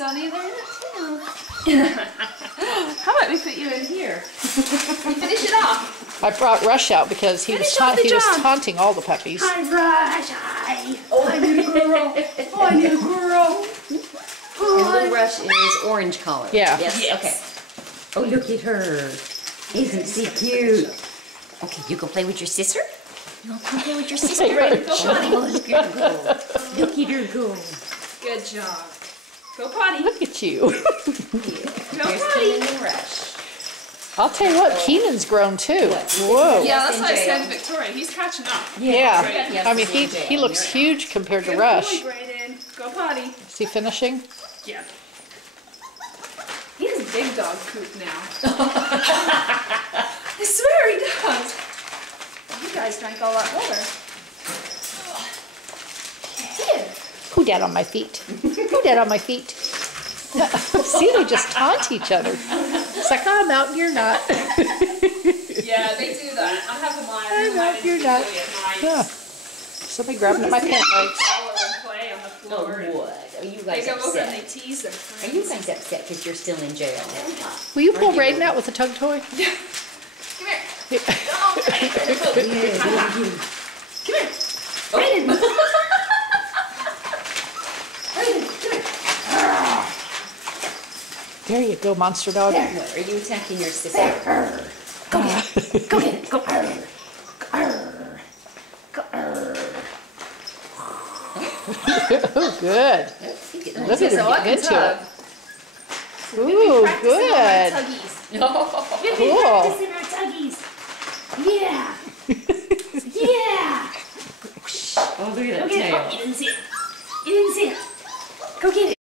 don't either. How about we put you in here? You finish it off. I brought Rush out because he was taunting all the puppies. Hi, Rush. Hi. Oh, I need a girl. Oh, I need a girl. And Little Rush is orange collar. Yeah. Yes. Okay. Oh, look at her. Isn't she cute? Okay, you go play with your sister. You want to play with your sister? Right. Go potty. Oh, look at her go. Look at her go. Good job. Go potty. Look at you. Go Here's potty. Keenan and Rush. I'll tell you what, Keenan's grown too. Whoa. Yeah, that's in why I jail. said to Victoria. He's catching up. Yeah. Yes, I mean, he's in he jail. looks huge compared to Good Rush. boy, Brayden. Go potty. Is he finishing? Yeah. He has big dog poop now. I swear he does. You guys drank all that water. Who dat on my feet? Who dat on my feet? See, they just taunt each other. It's like, I'm out and you're not. Yeah, they do that. I have a mine. I'm out, you're not. Yeah. Somebody grabbing at my pant legs. Follow and play on the Oh, floor. what? Are you They guys go over and they upset? tease their Are friends. you guys upset because you're still in jail? Will you pull Are you? Raiden out with a tug toy? Come here. Come here. Brayden! There you go, monster dog. What, are you attacking your sister? Go get it. Go get it. Go. Oh, good. Look at her So I getting can into tug. it. Ooh, good. Tuggies. Cool. Practicing our tuggies. Yeah. Yeah. Oh, look at Go that get it. tail. Oh, you didn't see it. You didn't see it. Go get it.